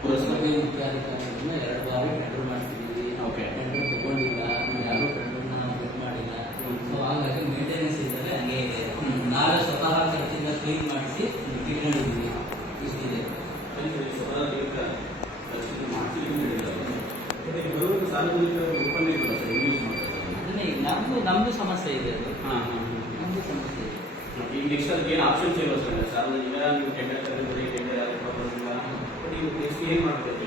ಪುರಸಭೆ ಮುಖ್ಯಾಧಿಕಾರಿಗಳನ್ನ 2 ಬಾರಿ ಟೆಂಡರ್ ಮಾಡ್ತಿದ್ದೀವಿ. ಟೆಂಡರ್ ತಗೊಂಡಿಲ್ಲ, ಯಾರು ಟೆಂಡರ್ನ ಬಿಡ್ ಮಾಡಿಲ್ಲ. ಸೊ ಹಾಗಾಗಿ ಮೇಂಟೆನೆನ್ಸ್ ಇದ್ದರೆ ಹಂಗೆ ಇದೆ. ನಾವೇ ಸ್ವತಃ ಖರ್ಚಿಂದ ಕ್ಲೀನ್ ಮಾಡಿಸಿ ಇಟ್ಕೊಂಡಿದ್ದೀವಿ. ಇಷ್ಟಿದೆ. ಅದನ್ನೇ ನಮ್ದು ಸಮಸ್ಯೆ ಇದೆ. ಅದು ನಮ್ದು ಸಮಸ್ಯೆ ಇದೆ. ಈಗ ನೆಕ್ಸ್ಟ್ ಅದಕ್ಕೆ ಏನು ಆಪ್ಷನ್ಸ್ ಇಲ್ಲ ಸರ್? ಸಾರ್ವಜನಿಕ ನೀವು ಟೆಂಡರ್ ಕರೆದ್ರೆ ಟೆಂಡರ್ ಯಾರು ಬರೋದಿಲ್ಲ, ಬಟ್ ನೀವು ನೆಕ್ಸ್ಟ್ ಏನು ಮಾಡಬೇಕು?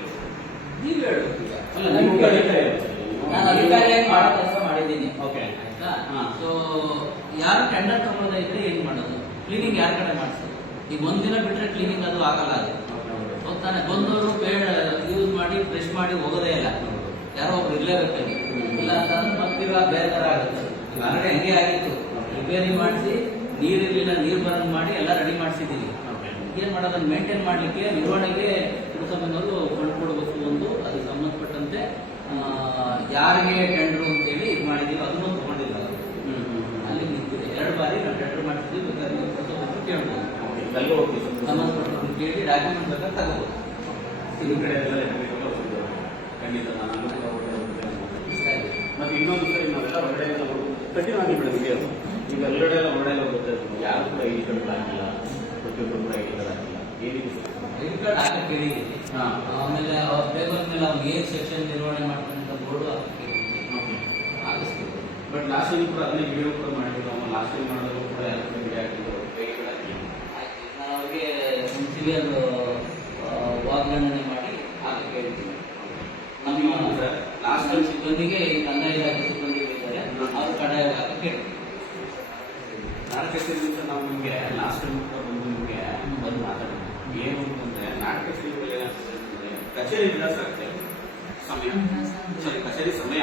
ನೀವು ಹೇಳ್ಬೇಕೀಗ. ಅಲ್ಲ, ನಿಮ್ಗೆ ಅಧಿಕಾರಿ ಇಲ್ಲ ಸರ್. ನಾನು ಅಧಿಕಾರಿಯಾಗಿ ಮಾಡೋ ಕೆಲಸ ಮಾಡಿದ್ದೀನಿ. ಓಕೆ, ಆಯ್ತಾ? ಸೊ ಯಾರು ಟೆಂಡರ್ ತಗೊಳ್ಳೋದೇ ಇದ್ರೆ ಏನ್ ಮಾಡೋದು? ಕ್ಲೀನಿಂಗ್ ಯಾರ ಕಡೆ ಮಾಡಿಸೋದು? ಈಗ ಒಂದಿನ ಬಿಟ್ರೆ ಕ್ಲೀನಿಂಗ್ ಅದು ಆಗಲ್ಲ. ಅದು ಹೋಗ್ತಾನೆ ಬಂದವರು ಬೇಡ ಯೂಸ್ ಮಾಡಿ ಫ್ರೆಶ್ ಮಾಡಿ ಹೋಗೋದೇ ಇಲ್ಲ. ಯಾರೋ ಒಬ್ರು ಇರ್ಲೇಬೇಕಲ್ಲಿ. ಇಲ್ಲ ಅಂತಂದ್ರೆ ಮತ್ತಿವಾಗ ಬೇರೆ ತರ ಆಗುತ್ತೆ. ಆಲ್ರೆಡಿ ಹಂಗೆ ಆಗಿತ್ತು. ರಿಪೇರಿ ಮಾಡಿಸಿ ನೀರಿರ್ಲಿಲ್ಲ, ನೀರು ಬರಂಗ್ ಮಾಡಿ ಎಲ್ಲ ರೆಡಿ ಮಾಡಿಸಿದ್ದೀವಿ. ಏನ್ ಮಾಡೋದನ್ನ ಮೇಂಟೈನ್ ಮಾಡ್ಲಿಕ್ಕೆ ನಿರ್ವಹಣೆಗೆ ಪುರಸಭೆನವರು ಫಂಡ್ ಕೊಡಬೇಕು. ಒಂದು ಅದಕ್ಕೆ ಸಂಬಂಧಪಟ್ಟಂತೆ ಯಾರಿಗೆ ಟೆಂಡರ್ ಅಂತೇಳಿ ಇದು ಮಾಡಿದೀವಿ. ಅದನ್ನು ತಗೊಂಡಿಲ್ಲ. ಅಲ್ಲಿ ನಿಂತಿದೆ. 2 ಬಾರಿ ನಾವು ಟೆಂಡರ್ ಮಾಡಿಸಿದ್ವಿ. ಬೇಕಾದ್ರೆ ಪುರಸಭೆ ಕೇಳ್ಬೋದು. ಸಂಬಂಧಪಟ್ಟವ್ರನ್ನ ಕೇಳಿ ಡಾಕ್ಯುಮೆಂಟ್ ಬೇಕಾದ್ರೆ ತಗೋಬಹುದು. ಈ ಕಡೆ ಎಲ್ಲ ಖಂಡಿತ ನಾನು ಮತ್ತೆ ಇನ್ನೊಂದು ಸರಿ ನಾವೆಲ್ಲ ಹೊರಗಡೆ ಕಠಿಣ ಆಗಿಬಿಡುತ್ತೆ. ಈಗ ಎಲ್ಲೆಡೆ ಎಲ್ಲ ಹೊರಗಡೆ ಹೋಗುತ್ತೆ. ಯಾರು ಕೂಡ ಐಡಿ ಕಾರ್ಡ್ ಹಾಕಿಲ್ಲ, ಪ್ರತಿಯೊಬ್ಬರು ಕೂಡ ಐಡಿ ಕಾರ್ಡ್ ಹಾಕಿಲ್ಲ. ಏನಿದೆ ಐಡಿ ಕಾರ್ಡ್ ಹಾಕಕ್ಕೆ ಹೇಳಿದ್ದೀವಿ. ಆಮೇಲೆ ಅವ್ರ ಪೇಪರ್ ಮೇಲೆ ಅವ್ರಿಗೆ ಏನ್ ಸೆಕ್ಷನ್ ನಿರ್ವಹಣೆ ಮಾಡ್ಕೊಂತ ಬೋರ್ಡು ಆಗಿಸ್ತೀವಿ. ಬಟ್ ಲಾಸ್ಟ್ ಟೈಮ್ ಕೂಡ ಅದನ್ನೇ ವಿಡಿಯೋ ಕೂಡ ಮಾಡಿದ್ರು. ನಮ್ಮ ಲಾಸ್ಟ್ ಟೈಮ್ ಮಾಡೋದು ಕೂಡ ಯಾರು ಕೂಡ ವಿಡಿಯೋ ಹಾಕಿದ್ರು, ಐಡಿ ಕಾರ್ಡ್ ಹಾಕಿಲ್ಲ. ನಾನು ಅವ್ರಿಗೆ ಸಿವಿಯರ್ ವಾಗ್ದಾನನೆ ಮಾಡಿ ಹಾಕಕ್ಕೆ ಹೇಳ್ತೀನಿ. ನಮ್ಮ ಲಾಸ್ಟ್ ಸಿಬ್ಬಂದಿಗೆ ಕಂದಾಯ ಇಲಾಖೆ ಸಿಬ್ಬಂದಿ ಇದ್ದಾರೆ, ಅವ್ರ ಕಡ್ಡಾಯ ಹಾಕಕ್ಕೆ ಹೇಳ್ತೀನಿ. ನಾಟಕ ದಿವಸ ನಾವು ನಿಮಗೆ ಲಾಸ್ಟ್ ಟೈಮ್ ಕೂಡ ಬಂದು ನಿಮಗೆ ಬಂದು ಮಾತಾಡಿದ್ವಿ. ಏನು ಅಂತಂದ್ರೆ ನಾಟಕ ಸೇರಿಗಳು ಏನಾಗ್ತದೆ ಅಂತಂದ್ರೆ ಕಚೇರಿ ವಿಳಾಸ ಆಗ್ತದೆ. ಸಮಯ ಸರಿ, ಕಚೇರಿ ಸಮಯ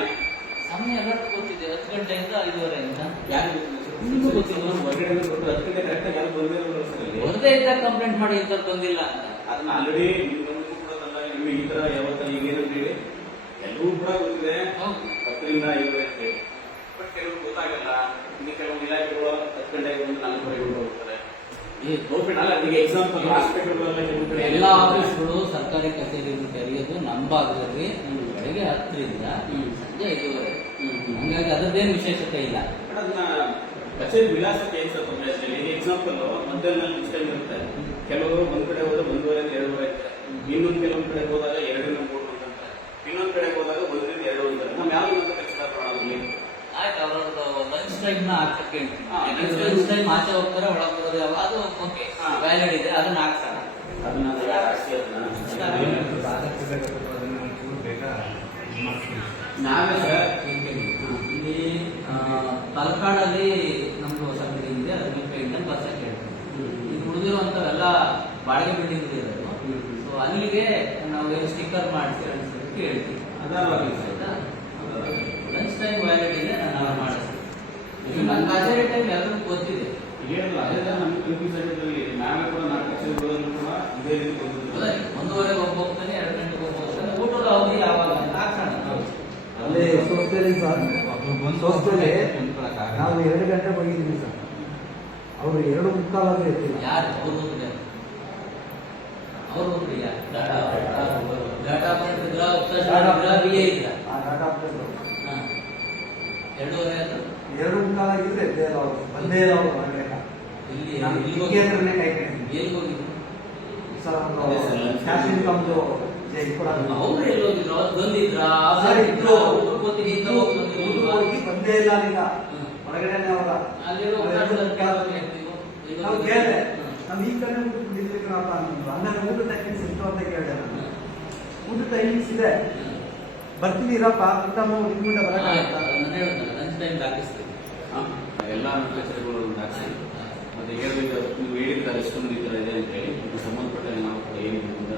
ಎಲ್ಲರಿಗೂ ಗೊತ್ತಿದೆ. 10 ಗಂಟೆಯಿಂದ 5:30 ಅಂತ. ಯಾರು ಗೊತ್ತಿಲ್ಲ. ಹೊರಗಡೆ 10 ಗಂಟೆ ಕರೆಕ್ಟಾಗಿ ಯಾರು ಹೊರದೇ ಇದ್ದಾಗ ಕಂಪ್ಲೇಂಟ್ ಮಾಡಿ ಇಂಥ ಬಂದಿಲ್ಲ ಅಂತ. ಅದನ್ನ ಆಲ್ರೆಡಿ ನಿಮ್ಗೊಂದು ಕೂಡ ನಿಮಗೆ ಈ ತರ ಯಾವತ್ತ ಈಗ ಏನಂತೀವಿ ಎಲ್ಲರೂ ಕೂಡ ಗೊತ್ತಿದೆ. 10ರಿಂದ 5 ಗಂಟೆ. ಬಟ್ ಕೆಲವರು ಗೊತ್ತಾಗಲ್ಲ. ಇನ್ನು ಕೆಲವು ಇಲಾಖೆಗಳು 10 ಗಂಟೆಗೆ ಬಂದು 4:30 ಹೋಗ್ತಾರೆ. ಈ ಗೌರ್ಮೆಂಟ್ ಅಲ್ಲ, ಈಗ ಎಕ್ಸಾಂಪಲ್ ಹಾಸ್ಪಿಟಲ್ ಎಲ್ಲ ಆಫೀಸ್ಗಳು ಸರ್ಕಾರಿ ಕಚೇರಿಯನ್ನು ತೆರೆಯೋದು ನಮ್ಮ ಭಾಗದಲ್ಲಿ ಬೆಳಗ್ಗೆ 10ರಿಂದ ಸಂಜೆ 5:30. ಹಂಗಾಗಿ ಅದರದ್ದೇನು ವಿಶೇಷತೆ ಇಲ್ಲ. ಅದನ್ನ ಕಚೇರಿ ವಿಳಾಸಕ್ಕೆ ಏನ್ ಸರ್ ತೊಂದರೆ? ಈಗ ಎಕ್ಸಾಂಪಲ್ ಮಧ್ಯಾಹ್ನ ಟೈಮ್ ಇರುತ್ತೆ. ಕೆಲವರು ಒಂದ್ ಕಡೆ ಹೋದ್ರೆ 1:30 2:30 ಇರ್ತಾರೆ. ಇನ್ನೊಂದು ಕೆಲವೊಂದು ಕಡೆ ಹೋದಾಗ 2ರಿಂದ 3 ಅಂತಾರೆ. ಇನ್ನೊಂದು ಕಡೆ ಹೋದಾಗ 1ರಿಂದ 2 ಅಂತಾರೆ. ನಾವು ಯಾವ ಕೆಲಸ ಮಾಡೋದ್ರಲ್ಲಿ? ಆಯ್ತು, ಅವ್ರದ್ದು ಲಂಚ್ ಟೈಮ್ ನ ಹಾಕಕ್ಕೆ ಲಂಚ್ ಟೈಮ್ ಆಚೆ ಹೋಗ್ತಾರೆ, ಒಳಗೆ ಬರೋದು ಯಾವ ಅದು ಓಕೆ ವ್ಯಾಲಿಡ್ ಇದೆ, ಅದನ್ನ ಹಾಕ್ತಾರ. ಅದನ್ನ ನಾವೇ ಸರ್ ಇಲ್ಲಿ ತಲಕಾಡಲ್ಲಿ ನಮ್ದು ಹೊಸ ಬಿಲ್ಡಿಂಗ್ ಇದೆ, ಅದ್ರ ಮೇಲೆ ಬರ್ಸಕ್ಕೆ ಹೇಳ್ತೀವಿ. ಈಗ ಉಳಿದಿರುವಂತವೆಲ್ಲ ಬಾಡಿಗೆ ಬಿಲ್ಡಿಂಗ್ ಇರೋದು. ಸೊ ಅಲ್ಲಿಗೆ ನಾವು ಏನು ಸ್ಟಿಕ್ಕರ್ ಮಾಡಿಸಿ ಅನ್ಸೋದಕ್ಕೆ ಹೇಳ್ತೀವಿ. ಆಯ್ತಾ? ಲಂಚ್ ಟೈಮ್ ವ್ಯಾಲಿಡ್ ಇದೆ, ನಾನು ಮಾಡಿಸ್ತೀನಿ. ನನ್ನ ಕಚೇರಿ ಟೈಮ್ ಎಲ್ಲರಿಗೂ ಗೊತ್ತಿದೆ. ಏನಿಲ್ಲ, ಅದೇ ತರ ನಮ್ಮ ಕಲ್ಪಿ ಸೈಡಲ್ಲಿ ನಾವೇ ಕೂಡ ನಾಲ್ಕು ಕಚೇರಿಗಳನ್ನು ಕೂಡ ಇದೇ ರೀತಿ 1:30 ಹೋಗ್ತಾನೆ, 2 ಗಂಟೆಗೆ ಹೋಗ್ತಾನೆ. ಊಟದ ಅವಧಿ ಯಾವಾಗ ಹಾಕೋಣ. ಅಲ್ಲೇ ಸಂಸ್ಥೆಯಲ್ಲಿ ಸರ್, ಸಂಸ್ಥೆಯಲ್ಲಿ ನಾವು 2 ಗಂಟೆ ಹೋಗಿದ್ದೀವಿ ಸರ್. ಅವರು 2:45 ಇರ್ತೀವಿ. ಯಾರು ಅವ್ರು ಹೋಗಿದ್ದಾರೆ? ಅವ್ರು ಹೋಗ್ರಿಯಾ? ಡಾಟಾ BA ಇದ್ರ ಆ ಡಾಟಾ ಆಪ್ರೇಟರ್ 2:30 ಆಯ್ತು. 2:45 ಆಗಿದ್ರೆ ಬಂದೇ ಇಲ್ಲ ಅವರು ಹೊರಗಡೆ. ಇಲ್ಲಿ ಕೇಂದ್ರನೇ ಕೈ ಎಲ್ಲಿ ಹೋಗಿದ್ರು ಸರ್? ಕ್ಯಾಶ್ ಇನ್ಕಮ್ದು ಜೈಪುರ. ಅವ್ರು ಎಲ್ಲಿ ಹೋಗಿದ್ರು? ಅವ್ರು ಬಂದಿದ್ರಾ? ಇದ್ರು. ಗೊತ್ತಿದೆ ಇಂತ ಹೋಗಿ ಬಂದೇ ಇಲ್ಲ ಈಗ ಹೊರಗಡೆನೆ ಅವರ. ಅಲ್ಲಿರೋ ನಾವು ಕೇಳಿದೆ, ನಾವು ಈ ಕಡೆ ಊಟ ಕುಡಿಲಿಕ್ಕಿರಪ್ಪ ಅಂದ್ರು. ಹಂಗಾದ್ರೆ ಊಟ ಟೈಮಿಂಗ್ಸ್ ಎಷ್ಟು ಅಂತ ಕೇಳಿದೆ ನಾನು. ಊಟ ಟೈಮಿಂಗ್ಸ್ ಇದೆ, ಬರ್ತೀವಿ ಇರಪ್ಪ, ಊಟ ಮುಗಿದ್ಬಿಟ್ಟು ಬರಕ್ಕೆ ಲಂಚ್ ಟೈಮ್ ಹಾಕಿಸ್ತೀವಿ. ಎಲ್ಲ ಕಚೇರಿಗಳು ಹಾಕ್ಸಿ ಮತ್ತೆ ಹೇಳಿದ್ರೆ ನೀವು ಹೇಳಿದ್ರೆ ಎಷ್ಟೊಂದು ಈ ತರ ಇದೆ ಅಂತ ಹೇಳಿ ಸಂಬಂಧಪಟ್ಟ ನಾವು ಕೂಡ ಏನಿದೆ